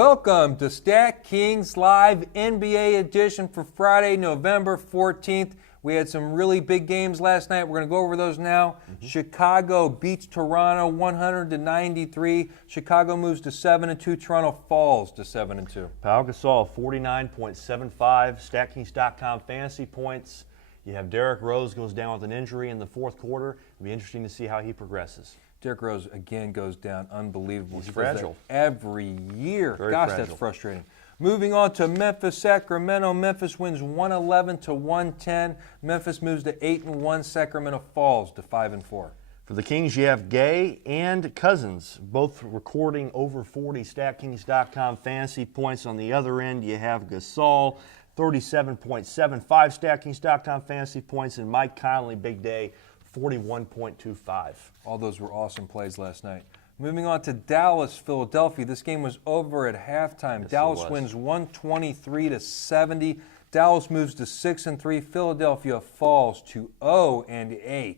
Welcome to Stat Kings Live NBA edition for Friday, November 14th. We had some really big games last night. We're going to go over those now. Chicago beats Toronto 100-93. Chicago moves to 7-2. Toronto falls to 7-2. Pau Gasol, 49.75 StatKings.com fantasy points. You have Derrick Rose goes down with an injury in the fourth quarter. It'll be interesting to see how he progresses. Derrick Rose, again, goes down unbelievable. He's fragile. Every year. Very Gosh, fragile. that's frustrating. Moving on to Memphis, Sacramento. Memphis wins 111-110. Memphis moves to 8-1. Sacramento falls to 5-4. For the Kings, you have Gay and Cousins, both recording over 40 StatKings.com fantasy points. On the other end, you have Gasol, 37.75 StatKings.com fantasy points, and Mike Conley, big day, 41.25. All those were awesome plays last night. Moving on to Dallas, Philadelphia. This game was over at halftime. Yes, Dallas wins 123-70. Dallas moves to 6-3. Philadelphia falls to 0-8.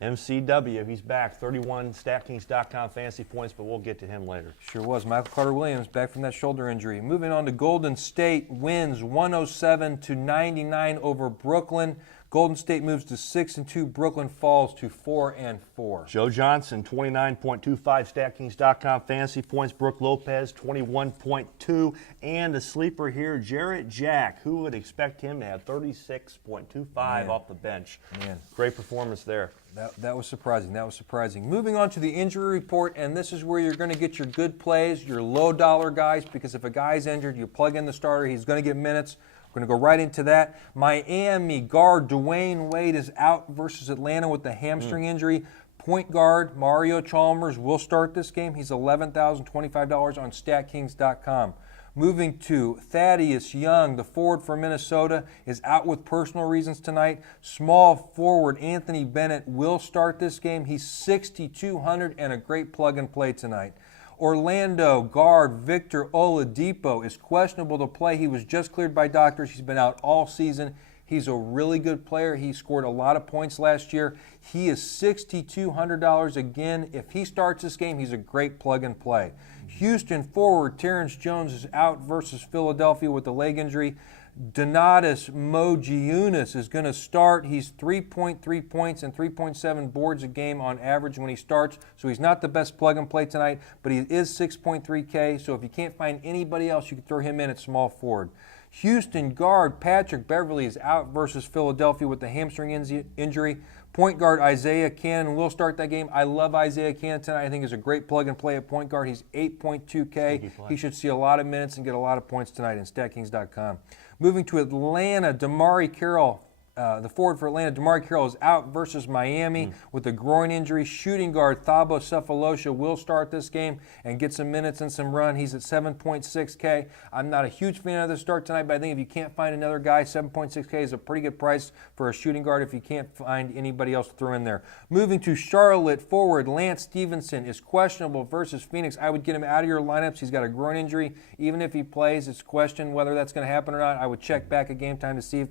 MCW, he's back, 31 StatKings.com fantasy points, but we'll get to him later. Sure was. Michael Carter-Williams back from that shoulder injury. Moving on to Golden State, wins 107-99 over Brooklyn. Golden State moves to 6-2. Brooklyn falls to 4-4. Joe Johnson, 29.25 StatKings.com fantasy points. Brooke Lopez, 21.2. And a sleeper here, Jarrett Jack. Who would expect him to have 36.25 off the bench? Man. Great performance there. That was surprising. That was surprising. Moving on to the injury report, and this is where you're going to get your good plays, your low-dollar guys, because if a guy's injured, you plug in the starter, he's going to get minutes. We're going to go right into that. Miami guard Dwayne Wade is out versus Atlanta with a hamstring injury. Point guard Mario Chalmers will start this game. He's $11,025 on StatKings.com. Moving to Thaddeus Young, the forward for Minnesota, is out with personal reasons tonight. Small forward Anthony Bennett will start this game. He's $6,200 and a great plug-and-play tonight. Orlando guard Victor Oladipo is questionable to play. He was just cleared by doctors. He's been out all season. He's a really good player. He scored a lot of points last year. He is $6,200 again. If he starts this game, he's a great plug-and-play. Houston forward Terrence Jones is out versus Philadelphia with a leg injury. Donatas Mogiunas is going to start. He's 3.3 points and 3.7 boards a game on average when he starts, so he's not the best plug-and-play tonight, but he is 6.3K, so if you can't find anybody else, you can throw him in at small forward. Houston guard Patrick Beverley is out versus Philadelphia with the hamstring injury. Point guard Isaiah Cannon will start that game. I love Isaiah Cannon tonight. I think he's a great plug-and-play at point guard. He's 8.2K. He should see a lot of minutes and get a lot of points tonight in StatKings.com. Moving to Atlanta, DeMarre Carroll, the forward for Atlanta, DeMarre Carroll is out versus Miami with a groin injury. Shooting guard Thabo Sefolosha will start this game and get some minutes and some run. He's at 7.6K. I'm not a huge fan of the start tonight, but I think if you can't find another guy, 7.6K is a pretty good price for a shooting guard if you can't find anybody else to throw in there. Moving to Charlotte, forward Lance Stevenson is questionable versus Phoenix. I would get him out of your lineups. He's got a groin injury. Even if he plays, it's questioned whether that's going to happen or not. I would check back at game time to see if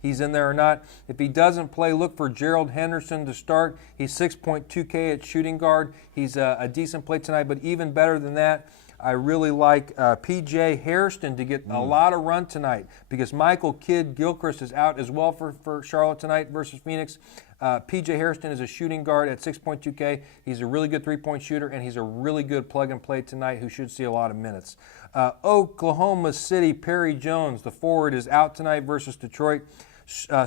he's in there or not. If he doesn't play, look for Gerald Henderson to start. He's 6.2K at shooting guard. He's a decent play tonight, but even better than that, I really like P.J. Hairston to get a lot of run tonight because Michael Kidd-Gilchrist is out as well for Charlotte tonight versus Phoenix. P.J. Hairston is a shooting guard at 6.2K. He's a really good three-point shooter, and he's a really good plug-and-play tonight who should see a lot of minutes. Oklahoma City, Perry Jones, the forward, is out tonight versus Detroit.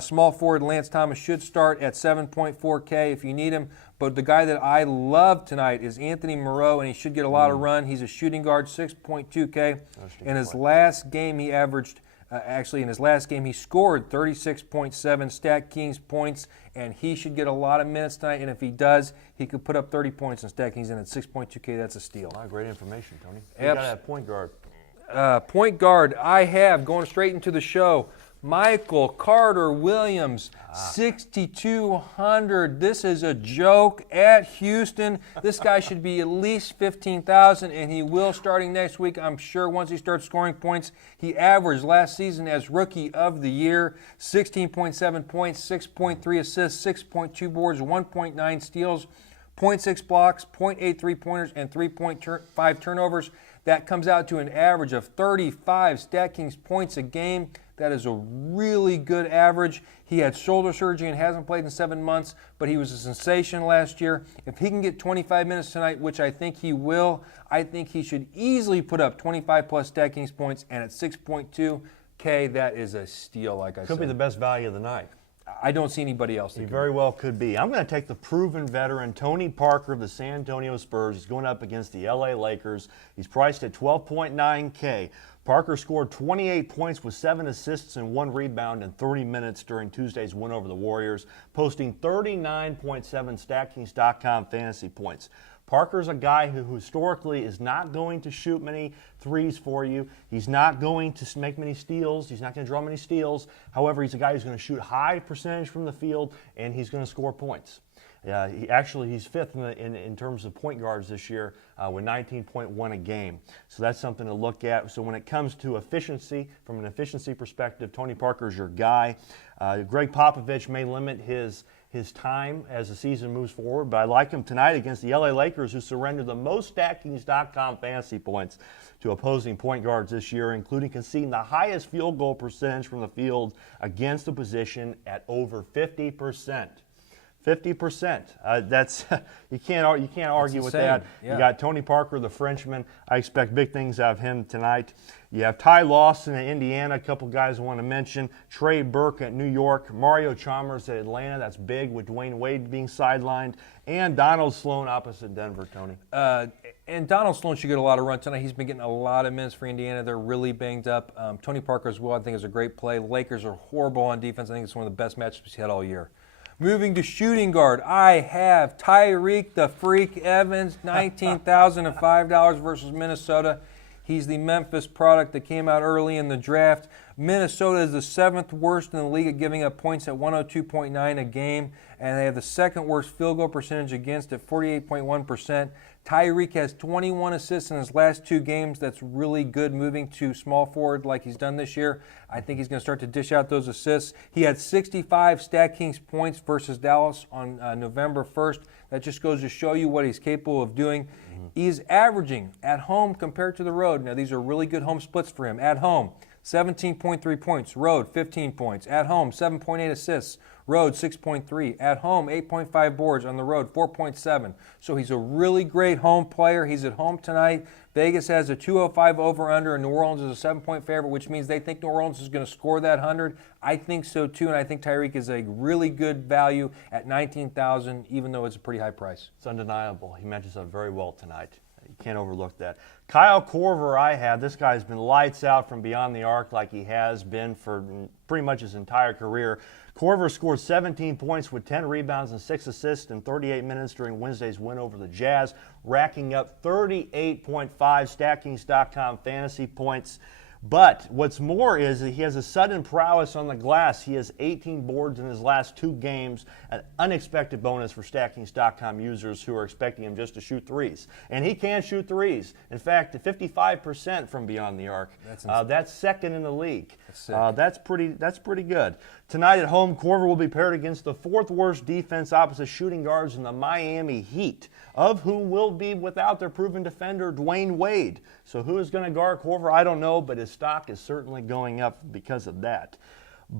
Small forward Lance Thomas should start at 7.4K if you need him. But the guy that I love tonight is Anthony Moreau, and he should get a lot of run. He's a shooting guard, 6.2K. In his last game, he averaged, in his last game, he scored 36.7 Stat Kings points, and he should get a lot of minutes tonight. And if he does, he could put up 30 points in Stat Kings, and at 6.2K, that's a steal. A lot of great information, Tony. You got to have point guard. Point guard, I have, going straight into the show, Michael Carter-Williams, 6,200. This is a joke at Houston. This guy should be at least 15,000, and he will starting next week, I'm sure, once he starts scoring points. He averaged last season as Rookie of the Year, 16.7 points, 6.3 assists, 6.2 boards, 1.9 steals, 0.6 blocks, 0.8 three-pointers, and 3.5 turnovers. That comes out to an average of 35 Stat Kings points a game. That is a really good average. He had shoulder surgery and hasn't played in 7 months, but he was a sensation last year. If he can get 25 minutes tonight, which I think he will, I think he should easily put up 25-plus Stat Kings points, and at 6.2K, that is a steal, like I said. Could be the best value of the night. I don't see anybody else. He very well could be. I'm going to take the proven veteran, Tony Parker of the San Antonio Spurs. He's going up against the LA Lakers. He's priced at 12.9K. Parker scored 28 points with 7 assists and 1 rebound in 30 minutes during Tuesday's win over the Warriors, posting 39.7 StatKings.com fantasy points. Parker's a guy who historically is not going to shoot many threes for you. He's not going to make many steals. He's not going to draw many steals. However, he's a guy who's going to shoot high percentage from the field, and he's going to score points. He's fifth in terms of point guards this year with 19.1 a game. So that's something to look at. So when it comes to efficiency, from an efficiency perspective, Tony Parker's your guy. Greg Popovich may limit his time as the season moves forward, but I like him tonight against the LA Lakers, who surrendered the most StatKings.com fantasy points to opposing point guards this year, including conceding the highest field goal percentage from the field against the position at over 50%. 50%. That's you can't argue with that. Yeah. You got Tony Parker, the Frenchman. I expect big things out of him tonight. You have Ty Lawson at Indiana. A couple guys I want to mention. Trey Burke at New York. Mario Chalmers at Atlanta. That's big with Dwayne Wade being sidelined. And Donald Sloan opposite Denver, Tony. And Donald Sloan should get a lot of run tonight. He's been getting a lot of minutes for Indiana. They're really banged up. Tony Parker as well, I think, is a great play. The Lakers are horrible on defense. I think it's one of the best matchups he's had all year. Moving to shooting guard, I have Tyreek the Freak Evans, $19,005 versus Minnesota. He's the Memphis product that came out early in the draft. Minnesota is the 7th worst in the league at giving up points at 102.9 a game, and they have the 2nd worst field goal percentage against at 48.1%. Tyreek has 21 assists in his last 2 games. That's really good moving to small forward like he's done this year. I think he's going to start to dish out those assists. He had 65 Stat Kings points versus Dallas on November 1st. That just goes to show you what he's capable of doing. He's averaging at home compared to the road. Now, these are really good home splits for him. At home, 17.3 points. Road, 15 points. At home, 7.8 assists. Road, 6.3. At home, 8.5 boards. On the road, 4.7. So he's a really great home player. He's at home tonight. Vegas has a 205 over-under, and New Orleans is a 7-point favorite, which means they think New Orleans is going to score that 100. I think so, too, and I think Tyreek is a really good value at $19,000, even though it's a pretty high price. It's undeniable. He matches up very well tonight. You can't overlook that. Kyle Korver, this guy's been lights out from beyond the arc like he has been for pretty much his entire career. Korver scored 17 points with 10 rebounds and 6 assists in 38 minutes during Wednesday's win over the Jazz, racking up 38.5 StatKings.com fantasy points. But what's more is that he has a sudden prowess on the glass. He has 18 boards in his last 2 games, an unexpected bonus for StatKings.com users who are expecting him just to shoot threes. And he can shoot threes. In fact, 55% from beyond the arc. That's second in the league. That's pretty good. Tonight at home, Korver will be paired against the 4th worst defense opposite shooting guards in the Miami Heat, of whom will be without their proven defender, Dwayne Wade. So who is going to guard Korver, I don't know, but his stock is certainly going up because of that.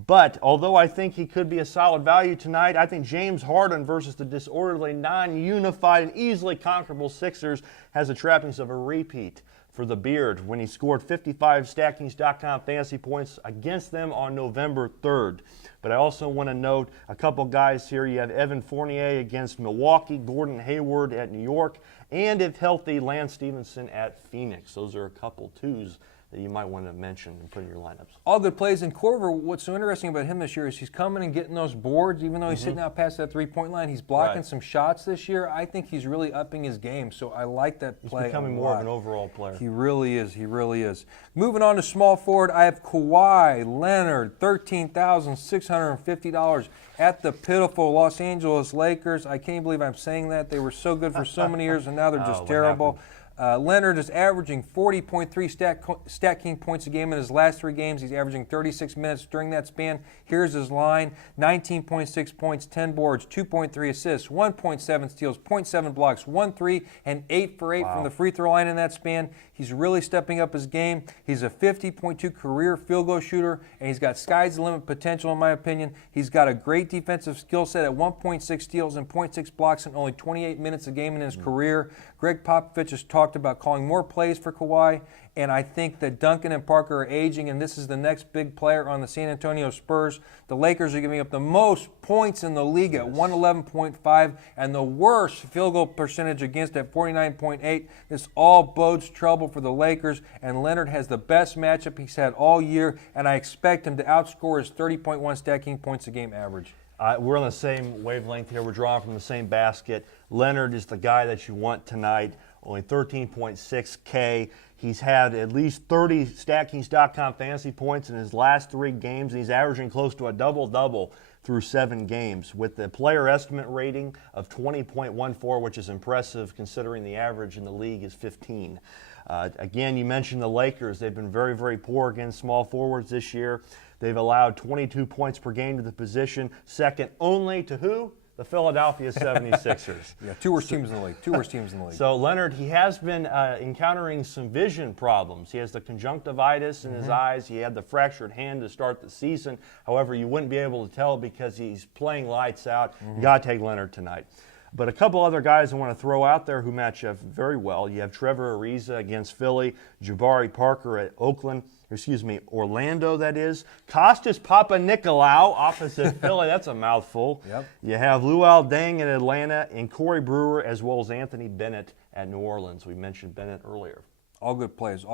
But although I think he could be a solid value tonight, I think James Harden versus the disorderly, non-unified, and easily conquerable Sixers has the trappings of a repeat for the Beard when he scored 55 StatKings.com fantasy points against them on November 3rd. But I also want to note a couple guys here. You have Evan Fournier against Milwaukee, Gordon Hayward at New York, and if healthy, Lance Stevenson at Phoenix. Those are a couple twos that you might want to mention and put in your lineups. All good plays. In Korver, what's so interesting about him this year is he's coming and getting those boards, even though he's sitting out past that three-point line. He's blocking some shots this year. I think he's really upping his game, so I like that play. He's becoming more of an overall player. He really is. He really is. Moving on to small forward, I have Kawhi Leonard, $13,650 at the pitiful Los Angeles Lakers. I can't believe I'm saying that. They were so good for so many years, and now they're just terrible. Leonard is averaging 40.3 Stat King points a game in his last 3 games. He's averaging 36 minutes during that span. Here's his line: 19.6 points, 10 boards, 2.3 assists, 1.7 steals, 0.7 blocks, 1 3, and 8 for 8 from the free throw line in that span. He's really stepping up his game. He's a 50.2 career field goal shooter, and he's got sky's the limit potential, in my opinion. He's got a great defensive skill set at 1.6 steals and 0.6 blocks in only 28 minutes a game in his career. Greg Popovich has talked about calling more plays for Kawhi, and I think that Duncan and Parker are aging, and this is the next big player on the San Antonio Spurs. The Lakers are giving up the most points in the league at 111.5 and the worst field goal percentage against at 49.8. This all bodes trouble for the Lakers, and Leonard has the best matchup he's had all year, and I expect him to outscore his 30.1 Stat King points a game average. We're on the same wavelength here. We're drawing from the same basket. Leonard is the guy that you want tonight. Only 13.6K. He's had at least 30 StatKings.com fantasy points in his last 3 games, and he's averaging close to a double-double through 7 games with the player estimate rating of 20.14, which is impressive considering the average in the league is 15. Again, you mentioned the Lakers. They've been very, very poor against small forwards this year. They've allowed 22 points per game to the position, second only to who? The Philadelphia 76ers. Yeah, 2 worst teams in the league. 2 worst teams in the league. So Leonard, he has been encountering some vision problems. He has the conjunctivitis in his eyes. He had the fractured hand to start the season. However, you wouldn't be able to tell because he's playing lights out. You got to take Leonard tonight. But a couple other guys I want to throw out there who match up very well. You have Trevor Ariza against Philly, Jabari Parker at Orlando, that is. Kostas Papanikolaou opposite Philly. That's a mouthful. Yep. You have Luol Deng in Atlanta and Corey Brewer as well as Anthony Bennett at New Orleans. We mentioned Bennett earlier. All good plays,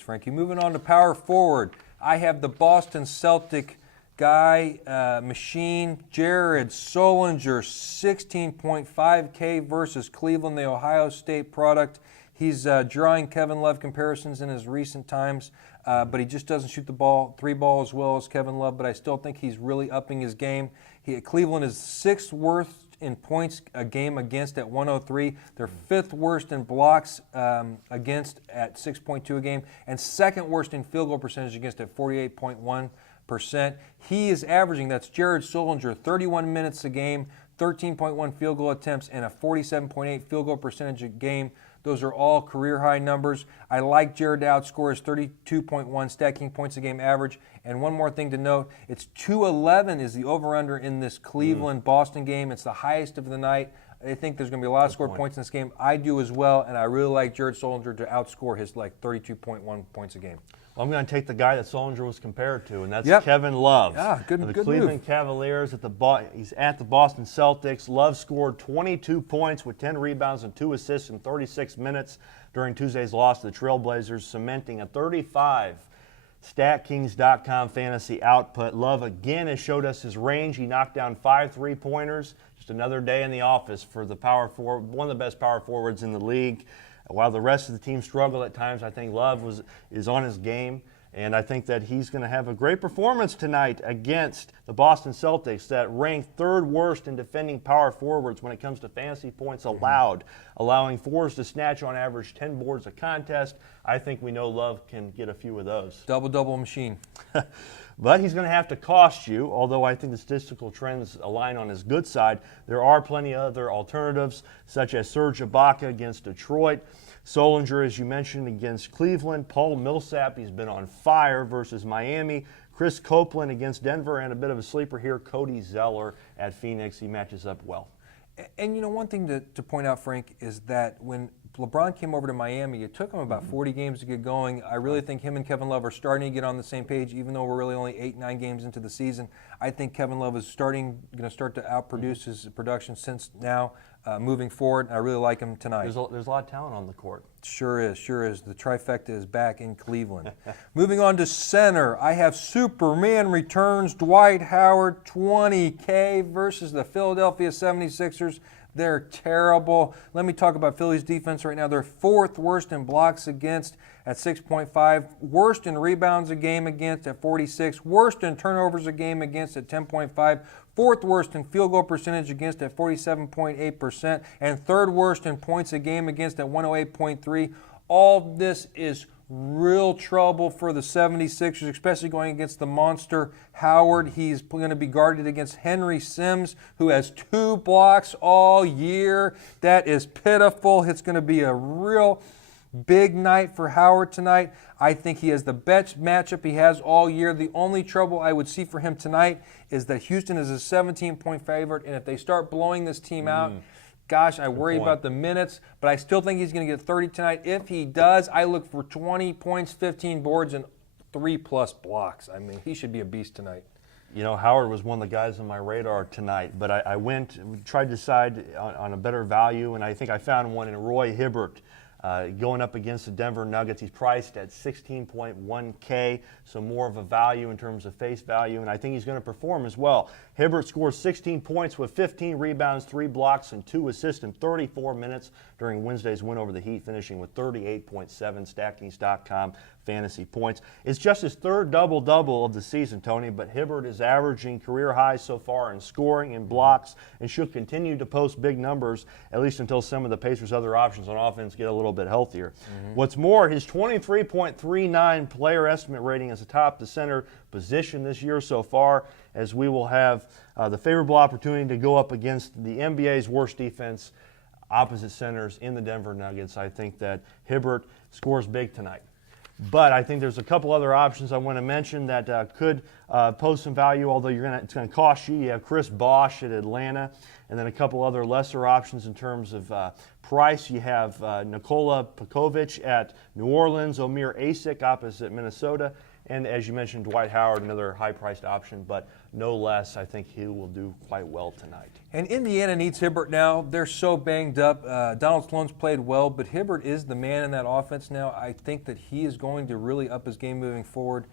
Frankie. Moving on to power forward, I have the Boston Celtic guy, machine, Jared Solinger, 16.5K versus Cleveland, the Ohio State product. He's drawing Kevin Love comparisons in his recent times, but he just doesn't shoot the 3 ball as well as Kevin Love, but I still think he's really upping his game. Cleveland is 6th worst in points a game against at 103. They're 5th worst in blocks against at 6.2 a game, and 2nd worst in field goal percentage against at 48.1%. He is averaging, that's Jared Solinger, 31 minutes a game, 13.1 field goal attempts, and a 47.8 field goal percentage a game. Those are all career-high numbers. I like Jared to outscore his 32.1 Stat King points a game average. And one more thing to note, it's 211 is the over-under in this Cleveland-Boston game. It's the highest of the night. I think there's going to be a lot of scored points in this game. I do as well, and I really like Jared Solinger to outscore his 32.1 points a game. Well, I'm going to take the guy that Solinger was compared to, and that's Yep. Kevin Love. Good the good Cleveland move. Cavaliers he's at the Boston Celtics. Love scored 22 points with 10 rebounds and 2 assists in 36 minutes during Tuesday's loss to the Trailblazers, cementing a 35 StatKings.com fantasy output. Love again has showed us his range. He knocked down 5 3-pointers. Just another day in the office for the power forward, one of the best power forwards in the league. While the rest of the team struggled at times, I think Love is on his game, and I think that he's going to have a great performance tonight against the Boston Celtics that ranked 3rd worst in defending power forwards when it comes to fantasy points allowed, allowing forwards to snatch on average 10 boards a contest. I think we know Love can get a few of those. Double machine. But he's going to have to cost you, although I think the statistical trends align on his good side. There are plenty of other alternatives, such as Serge Ibaka against Detroit, Solinger, as you mentioned, against Cleveland, Paul Millsap, he's been on fire versus Miami, Chris Copeland against Denver, and a bit of a sleeper here, Cody Zeller at Phoenix. He matches up well. And you know, one thing to point out, Frank, is that when LeBron came over to Miami, it took him about 40 games to get going. I really think him and Kevin Love are starting to get on the same page, even though we're really only 8-9 games into the season. I think Kevin Love is going to start to outproduce his production since now, moving forward. I really like him tonight. There's a lot of talent on the court. Sure is. The trifecta is back in Cleveland. Moving on to center, I have Superman returns, Dwight Howard, 20K versus the Philadelphia 76ers. They're terrible. Let me talk about Philly's defense right now. They're 4th worst in blocks against at 6.5, worst in rebounds a game against at 46, worst in turnovers a game against at 10.5, 4th worst in field goal percentage against at 47.8%, and 3rd worst in points a game against at 108.3. All this is real trouble for the 76ers, especially going against the monster Howard. He's going to be guarded against Henry Sims, who has 2 blocks all year. That is pitiful. It's going to be a real big night for Howard tonight. I think he has the best matchup he has all year. The only trouble I would see for him tonight is that Houston is a 17-point favorite, and if they start blowing this team out, gosh, I worry about the minutes, but I still think he's going to get 30 tonight. If he does, I look for 20 points, 15 boards, and 3+ blocks. I mean, he should be a beast tonight. You know, Howard was one of the guys on my radar tonight, but I tried to decide on a better value, and I think I found one in Roy Hibbert. Going up against the Denver Nuggets, he's priced at $16.1K, so more of a value in terms of face value, and I think he's going to perform as well. Hibbert scores 16 points with 15 rebounds, 3 blocks, and 2 assists in 34 minutes during Wednesday's win over the Heat, finishing with 38.7 StatKings.com fantasy points. It's just his 3rd double-double of the season, Tony, but Hibbert is averaging career highs so far in scoring and blocks and should continue to post big numbers, at least until some of the Pacers' other options on offense get a little bit healthier. What's more, his 23.39 player estimate rating is atop the center position this year so far, as we will have the favorable opportunity to go up against the NBA's worst defense, opposite centers in the Denver Nuggets. I think that Hibbert scores big tonight. But I think there's a couple other options I want to mention that could pose some value, although it's going to cost you. You have Chris Bosh at Atlanta, and then a couple other lesser options in terms of price. You have Nikola Pekovic at New Orleans, Omer Asik opposite Minnesota, and as you mentioned, Dwight Howard, another high-priced option, but no less. I think he will do quite well tonight. And Indiana needs Hibbert now. They're so banged up. Donald Sloan's played well, but Hibbert is the man in that offense now. I think that he is going to really up his game moving forward.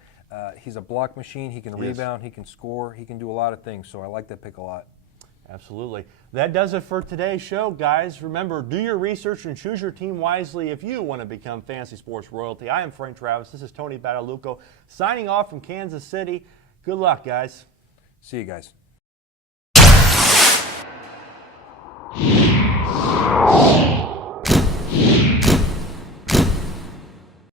He's a block machine. He can rebound. He can score. He can do a lot of things, so I like that pick a lot. Absolutely. That does it for today's show, guys. Remember, do your research and choose your team wisely if you want to become fantasy sports royalty. I am Frank Travis. This is Tony Battalucco signing off from Kansas City. Good luck, guys. See you guys.